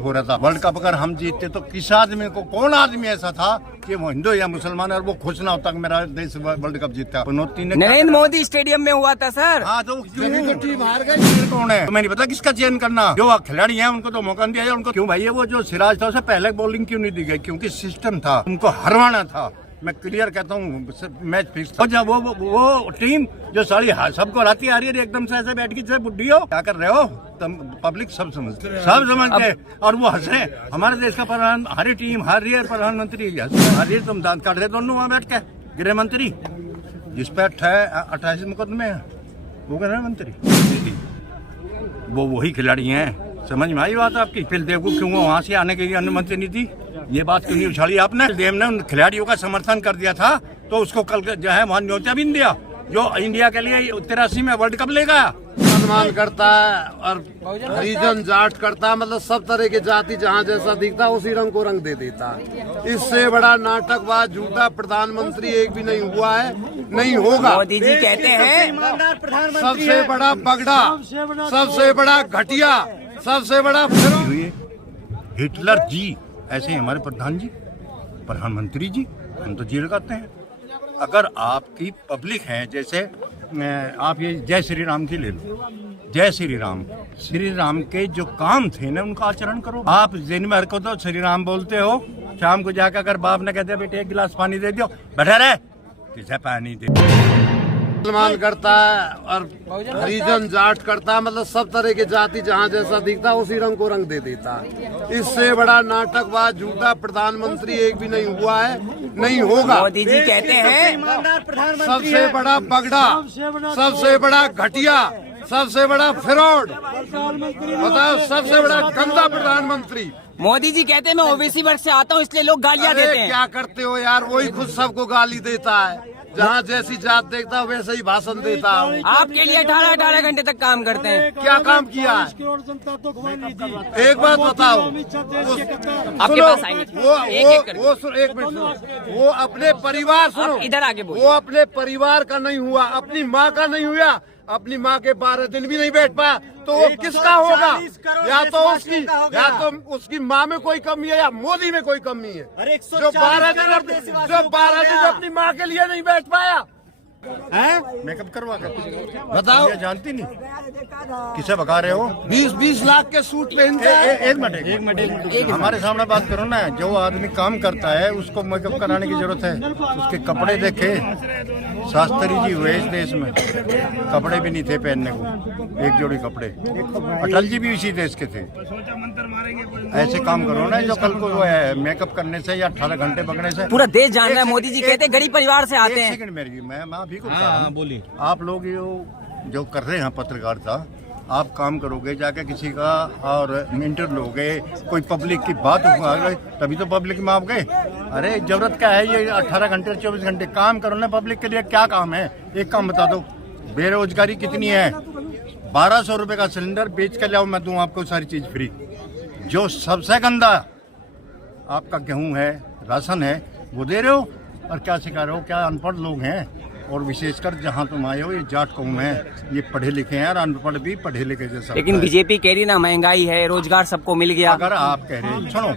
हो रहा था। वर्ल्ड कप अगर हम जीतते तो किस आदमी को, कौन आदमी ऐसा था कि वो हिंदू या मुसलमान और वो खुश ना होता कि मेरा देश वर्ल्ड कप जीता। नरेंद्र मोदी स्टेडियम में हुआ था सर। हाँ तो टीम हार गई। कौन है तुम्हें नहीं पता किसका चयन करना? जो खिलाड़ी हैं उनको तो मौका दिया जाए। उनको क्यों भाई, वो जो सिराज था उसे पहले बॉलिंग क्यों नहीं दी गई? क्योंकि सिस्टम था, उनको हरवाना था। मैं क्लियर कहता हूँ, मैच फिक्स था। जब वो टीम जो सारी सबको हराती आ रही है, एकदम से ऐसे बैठ के बुढ़ी हो क्या कर रहे हो तुम? पब्लिक सब समझते और वो हंसे। हमारे देश का प्रधान, हमारी टीम हार रही है, प्रधानमंत्री हार रही है, तुम दांत काट रहे दोनों वहाँ बैठ के। गृह मंत्री जिस पे 28 मुकदमे है वो गृह मंत्री, वो वही खिलाड़ी हैं। समझ में आई बात आपकी? फिर देखो क्यों वहाँ से आने के लिए अनुमति नहीं दी, ये बात क्यों नहीं उछाली आपने? देव ने उन खिलाड़ियों का समर्थन कर दिया था तो उसको कल जो है वहाँ न्योता भी नहीं दिया, जो इंडिया के लिए 83 में वर्ल्ड कप ले गया। सम्मान करता है और हरिजन जाट करता है, मतलब सब तरह के जाति जहाँ जैसा दिखता है उसी रंग को रंग दे देता है। इससे बड़ा नाटकबाज झूठा प्रधानमंत्री एक भी नहीं हुआ है, नहीं होगा। मोदी जी कहते हैं सबसे बड़ा बगड़ा, सबसे बड़ा घटिया, सबसे बड़ा हिटलर जी ऐसे हमारे प्रधान जी, प्रधानमंत्री जी, हम तो जी लगाते हैं। अगर आपकी पब्लिक है, जैसे आप ये जय श्री राम की ले लो, जय श्री राम के जो काम थे ना उनका आचरण करो। आप दिन भर को तो श्री राम बोलते हो, शाम को जाकर अगर बाप ने कहते बेटे एक गिलास पानी दे दो, बैठा रहे किसे पानी दे। सम्मान करता है और हरिजन जाट करता है, मतलब सब तरह के जाति जहाँ जैसा दिखता है उसी रंग को रंग दे देता है। इससे बड़ा नाटकबाज झूठा प्रधानमंत्री एक भी नहीं हुआ है, नहीं होगा। मोदी जी कहते हैं सबसे बड़ा बगड़ा, सबसे बड़ा घटिया, सबसे बड़ा फ्रॉड, बताओ सबसे बड़ा गंदा प्रधानमंत्री। मोदी जी कहते हैं मैं ओबीसी वर्ग से आता हूँ इसलिए लोग गालियाँ देते हैं। क्या करते हो यार, वही खुद सबको गाली देता है, जहाँ जैसी जात देखता है वैसे ही भाषण देता है। आपके लिए 18 घंटे तक काम करते हैं। क्या काम किया है? एक बात बताओ, आपके पास आएंगे एक मिनट सुनो, वो अपने परिवार, सुनो इधर आगे बोलो, वो अपने परिवार का नहीं हुआ, अपनी माँ का नहीं हुआ, अपनी माँ के 12 दिन भी नहीं बैठ पाया तो वो किसका होगा? या तो उसकी माँ में कोई कमी है या मोदी में कोई कमी है। जो 12 दिन अपनी माँ के लिए नहीं बैठ पाया है। मेकअप करवा कर बताओ, ये जानती नहीं किसे भगा रहे हो? 20 लाख के सूट पहनते हैं। एक मिनट हमारे सामने बात करो ना। जो आदमी काम करता है उसको मेकअप कराने की जरूरत है? उसके कपड़े देखे, शास्त्री जी हुए इस देश में, कपड़े भी नहीं थे पहनने को, एक जोड़ी कपड़े। अटल जी भी इसी देश के थे। ऐसे काम करो ना जो कल को वो है मेकअप करने से या 18 घंटे पकड़ने से पूरा देश जान रहा है। मोदी जी कहते हैं गरीब परिवार से आते हैं। सेकंड मेरी मैं भी कुछ बोलिए। आप लोग जो कर रहे हैं पत्रकारिता, आप काम करोगे जाके किसी का और इंटरव्यू लोगे, कोई पब्लिक की बात होगी तभी तो पब्लिक में आप गए। अरे जरूरत क्या है? ये 18 घंटे 24 घंटे काम करो ना पब्लिक के लिए। क्या काम है? एक काम बता दो, बेरोजगारी कितनी है? 1200 रुपए का सिलेंडर बेच कर लाओ, मैं दूं आपको सारी चीज फ्री। जो सबसे गंदा आपका गेहूं है, राशन है, वो दे रहे हो और क्या सिखा रहे हो? क्या अनपढ़ लोग हैं? और विशेषकर जहाँ तुम आए हो ये जाट कौम है, ये पढ़े लिखे हैं और अनपढ़ भी पढ़े लिखे जैसा। लेकिन बीजेपी कह रही ना महंगाई है, रोजगार सबको मिल गया। अगर आप कह रहे हैं, सुनो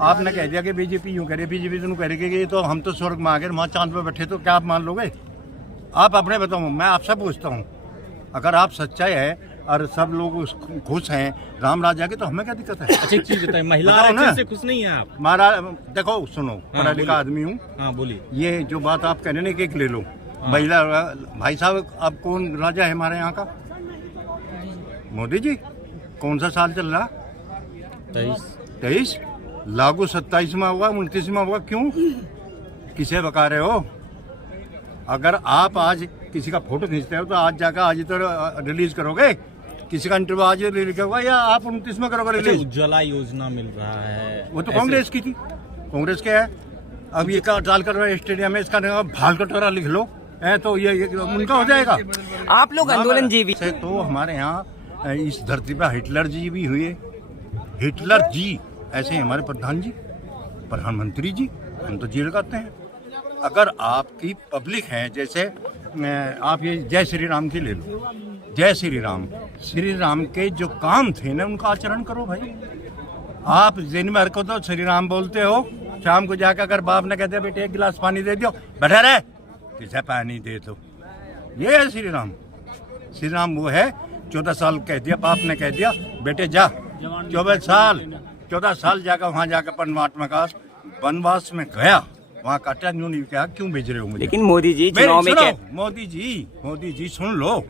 आपने कह दिया कि बीजेपी यूँ कह रही है, बीजेपी तुम कह रही कि ये तो हम तो स्वर्ग में आ गए, वहाँ चांद पे बैठे, तो क्या आप मान लोगे? आप अपने बताओ, मैं आपसे पूछता हूँ। अगर आप सच्चाई है और सब लोग खुश हैं राम राजा के, तो हमें क्या दिक्कत है? अच्छी चीज बताइए, महिला आरक्षण से खुश नहीं है आप? महाराज देखो, सुनो, पढ़ा लिखा आदमी हूँ। हाँ बोलिए। ये जो बात आप कह रहे हैं केक ले लो, महिला भाई साहब, अब कौन राजा है हमारे यहाँ का? मोदी जी। कौन सा साल चल रहा? 23 लागू 27 में हुआ, 29 में हुआ। क्यों? किसे बका रहे हो? अगर आप आज किसी का फोटो खींचते हो तो आज जाकर आज तो रिलीज करोगे, किसी का इंटरव्यू आज रिलीज होगा या आप 29 में करोगे रिलीज? उज्ज्वला योजना मिल रहा है, वो तो कांग्रेस की थी। कांग्रेस के है। अब ये क्या डाल कर स्टेडियम में इसका भाल कटोरा लिख लो है तो ये उनका हो जाएगा। आप लोग आंदोलन जीवी से तो हमारे यहाँ इस धरती पर हिटलर जी भी हुए। हिटलर जी ऐसे हमारे प्रधान जी, प्रधानमंत्री जी, हम तो जी लगाते हैं। अगर आपकी पब्लिक है, जैसे आप ये जय श्री राम की ले लो, जय श्री राम के जो काम थे ना उनका आचरण करो भाई। आप दिन भर को तो श्री राम बोलते हो, शाम को जाकर अगर बाप ने कहते बेटे एक गिलास पानी दे दो, बैठा रहे किसे पानी दे दो। ये है श्री राम। श्री राम वो है 14 साल कह दिया, बाप ने कह दिया बेटे जा, 14 साल जाकर वहाँ जाकर वनवास में गया, वहाँ काटा नहीं कहा क्यों भेज रहे हो मुझे। लेकिन मोदी जी चुनाव में मोदी जी सुन लो,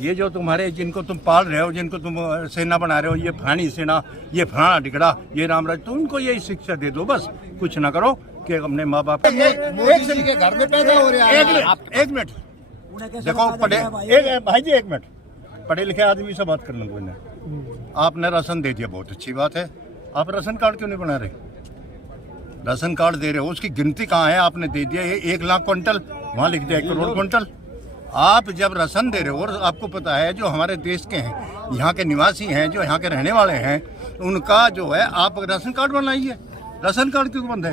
ये जो तुम्हारे जिनको तुम पाल रहे हो, जिनको तुम सेना बना रहे हो, ये फलानी सेना, ये फलाना टिकड़ा, ये रामराज, तो उनको यही शिक्षा दे दो बस, कुछ ना करो कि अपने माँ बाप मोदी के घर में पैदा हो रहा है। एक मिनट देखो, भाई जी एक मिनट, पढ़े लिखे आदमी से बात करना कोई नहीं। आपने राशन दे दिया, बहुत अच्छी बात है। आप राशन कार्ड क्यों नहीं बना रहे? राशन कार्ड दे रहे हो, उसकी गिनती कहाँ है? आपने दे दिया 1 लाख क्विंटल, वहाँ लिख दिया 1 करोड़ क्विंटल। आप जब राशन दे रहे हो और आपको पता है जो हमारे देश के हैं, यहाँ के निवासी हैं, जो यहाँ के रहने वाले हैं, उनका जो है आप राशन कार्ड बनाइए। राशन कार्ड क्यों बंद है?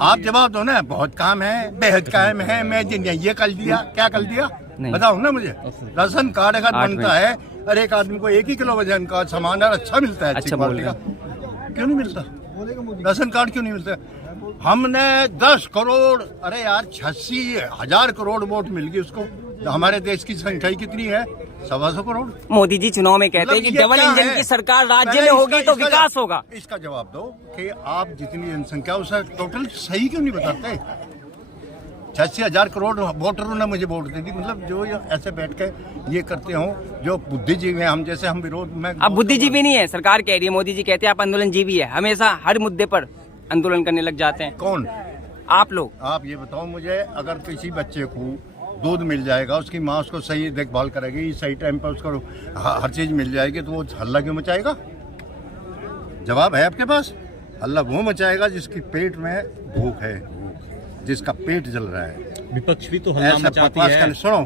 आप जवाब दो ना। बहुत काम है, बेहद काम है, मैं ये कर दिया, क्या कर दिया बताओ ना मुझे। राशन कार्ड अगर बनता है और एक आदमी को 1 ही किलो वजन का सामान अच्छा मिलता है, अच्छी क्वालिटी का, क्यों नहीं मिलता? राशन कार्ड क्यों नहीं मिलता? हमने 10 करोड़, अरे यार 86,000 करोड़ वोट मिल गई उसको। हमारे देश की संख्या कितनी है? 125 करोड़। मोदी जी चुनाव में कहते हैं कि डबल इंजन की सरकार राज्य में होगी तो विकास होगा। इसका जवाब दो कि आप जितनी जनसंख्या उसे टोटल सही क्यों नहीं बताते? 86,000 करोड़ वोटरों ने मुझे वोट दे दी। मतलब जो ऐसे बैठ के ये करते हो, जो बुद्धिजीवी हैं, हम जैसे, हम विरोध में। अब बुद्धिजीवी नहीं है, सरकार कह रही है, मोदी जी कहते हैं आप आंदोलनजीवी है, हमेशा हर मुद्दे पर आंदोलन करने लग जाते हैं। कौन? आप लोग। आप ये बताओ मुझे, अगर किसी बच्चे को दूध मिल जाएगा, उसकी माँ उसको सही देखभाल करेगी, सही टाइम पर उसको हर चीज मिल जाएगी, तो वो हल्ला क्यों मचाएगा? जवाब है आपके पास? हल्ला वो मचाएगा जिसकी पेट में भूख है, जिसका पेट जल रहा है। विपक्ष भी तो हल्ला मचाती है। सुनो,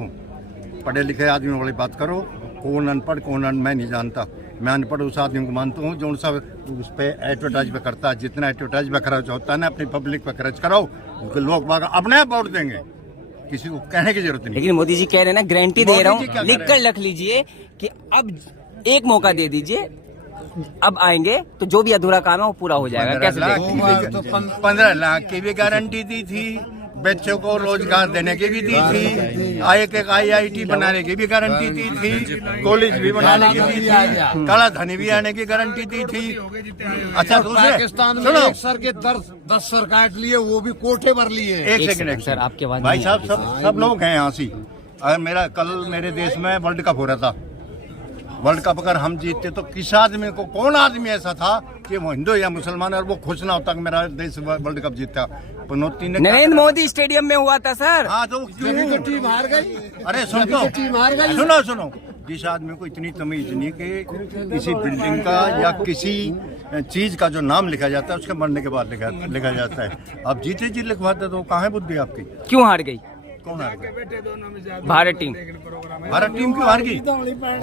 पढ़े लिखे आदमी वाली बात करो। कौन अनपढ़ कौन मैं नहीं जानता। मैं अनपढ़ उस आदमी को मानता हूँ जो सा उस पर एडवर्टाइज पे करता है। जितना एडवर्टाइज पे खर्च होता है ना, अपनी पब्लिक पे खर्च कराओ, लोग बाग अपने आप वोट देंगे, किसी को कहने की जरूरत नहीं। लेकिन मोदी जी कह रहे हैं ना, गारंटी दे रहा हूँ, लिख कर रख लीजिए कि अब एक मौका दे दीजिए, अब आएंगे तो जो भी अधूरा काम है वो पूरा हो जाएगा। कैसे? 15 लाख की भी गारंटी दी थी, बच्चों को रोजगार देने की भी दी थी, IIT बनाने की भी गारंटी दी थी, कॉलेज भी बनाने की दी थी, काला धनी भी आने की गारंटी दी थी। अच्छा, पाकिस्तान में एक सर के 10 सर काट लिए, वो भी कोठे भर लिए। एक सेकंड सर, आपके बाद भाई साहब, सब लोग हैं यहाँ से। अगर कल मेरे देश में वर्ल्ड कप हो रहा था, वर्ल्ड कप अगर हम जीतते तो किस आदमी को, कौन आदमी ऐसा था कि वो हिंदू या मुसलमान और वो खुश ना होता कि मेरा देश वर्ल्ड कप जीता? पनौती ने नरेंद्र मोदी स्टेडियम में हुआ था सर। हाँ, तो क्यों टीम हार गई? अरे सुनो, जिस आदमी को इतनी तमीज नहीं कि किसी बिल्डिंग का या किसी चीज का जो नाम लिखा जाता है उसके मरने के बाद लिखा जाता है, आप जीते जी लिखवाते तो कहाँ है बुद्धि आपकी? क्यों हार गई? कौन हार गया? भारत टीम। भारत टीम क्यों हार गई?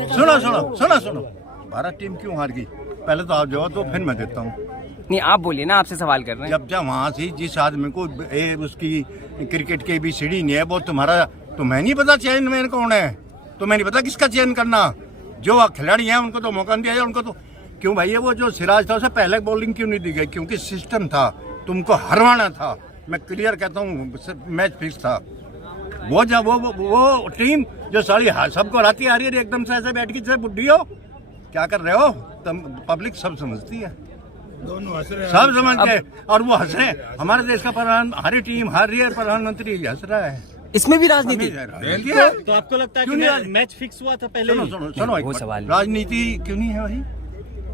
सुनो, भारत टीम क्यों हार गई? पहले तो आप जवाब दो, फिर मैं देता हूँ। नहीं, आप बोलिए ना, आपसे सवाल कर रहे हैं। जब वहाँ से जिस आदमी को उसकी क्रिकेट की भी सीढ़ी नहीं है, वो तुम्हारा, तुम्हें नहीं पता चेयरमैन कौन है? तुम्हें नहीं पता किसका चयन करना? जो खिलाड़ी हैं उनको तो मौका नहीं दिया जाए, उनको तो क्यों भाई? वो जो सिराज था उसे पहले बॉलिंग क्यों नहीं दी गई? क्योंकि सिस्टम था, तुमको हरवाना था। मैं क्लियर कहता हूँ, मैच फिक्स था। वो जब वो टीम जो सारी सबको हराती आ रही है, एकदम से ऐसे बैठ के जैसे बुढ़ी हो, क्या कर रहे हो तुम? पब्लिक सब समझती है, दोनों हंस रहे, सब समझते हैं, और वो हंस रहे। हमारे देश का हमारी टीम हार रही है, प्रधानमंत्री हंस रहा है। इसमें भी राजनीति? तो आपको लगता है कि मैच फिक्स हुआ था पहले? सुनो, वो सवाल, राजनीति क्यों नहीं है भाई?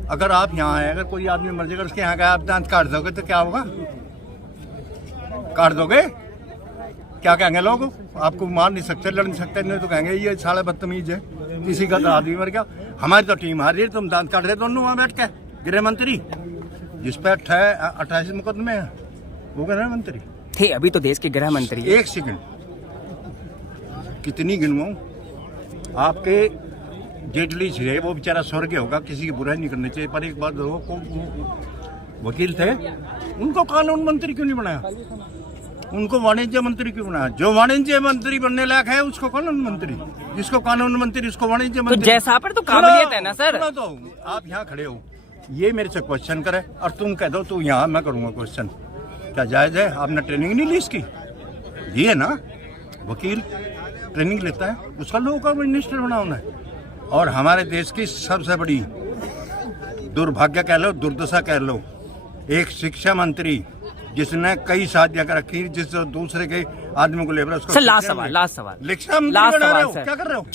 अगर आप यहाँ आए, अगर कोई आदमी मर जाएगा, उसके यहाँ का आप दांत काट दोगे तो क्या होगा? काट दोगे? क्या कहेंगे लोग? आपको मार नहीं सकते, लड़ नहीं सकते, नहीं तो कहेंगे ये साला बदतमीज है, किसी का तो आदमी मर गया। हमारी तो टीम हार रही है, तुम दांत काट रहे दोनों वहाँ बैठ के। गृह मंत्री जिस पे 88 मुकदमे है, वो गृह मंत्री थे, अभी तो देश के गृह मंत्री। एक सेकंड, कितनी गिनवाऊं? आपके जेटली से वो बेचारा स्वर्गीय होगा, किसी की बुराई नहीं करनी चाहिए, पर एक बात वकील थे, उनको कानून मंत्री क्यों नहीं बनाया? उनको वाणिज्य मंत्री क्यों बनाया? जो वाणिज्य मंत्री बनने लायक है उसको कानून मंत्री, इसको कानून मंत्री, इसको वाणिज्य तो मंत्री। जैसा पर तो काबिलियत है ना सर। सुनो तो, आप यहाँ खड़े हो, ये मेरे से क्वेश्चन करे और तुम कह दो तू यहाँ, मैं करूँगा क्वेश्चन, क्या जायज है? आपने ट्रेनिंग नहीं ली इसकी? ये है ना, वकील ट्रेनिंग लेता है, उसका लोगों का मिनिस्टर बना होना है। और हमारे देश की सबसे बड़ी दुर्भाग्य कह लो, दुर्दशा कह लो, एक शिक्षा मंत्री जिसने कई शादियां कर रखी, जिस दूसरे के आदमी को ले रहा है उसको सर लास्ट सवाल शिक्षा मंत्री बना रहे हो, सर। क्या कर रहे हो?